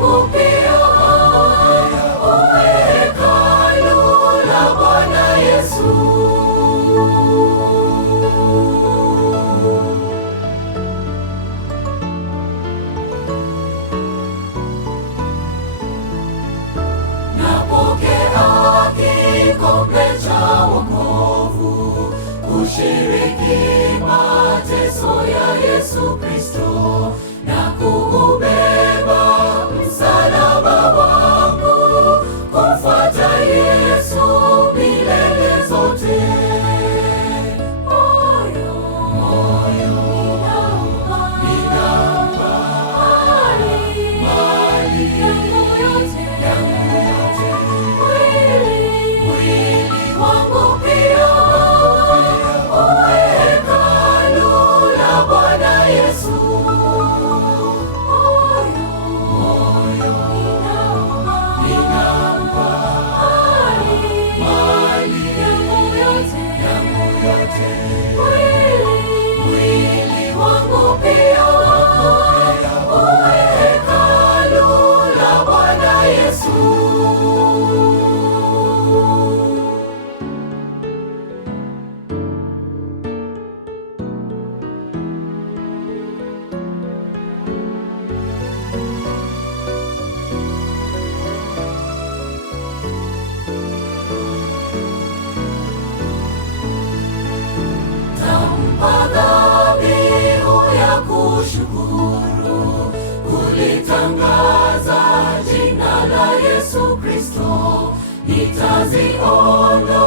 wangu pia uwe hekalu la Bwana Yesu. Napokea kikombe cha wokovu, kushiriki mateso ya Yesu Kristo na kuubeba msalaba wangu, kumfuata Yesu milele zote. Moyo ninampa mali yangu yote, mwili wangu pia uwe hekalu la Bwana Yesu. Ninampa mali yangu yote, mwili wangu pia uwe hekalu la Bwana Yesu. Tampa dhabihu ya kushukuru, kulitangaza jina la Yesu Kristo, nitaziondoa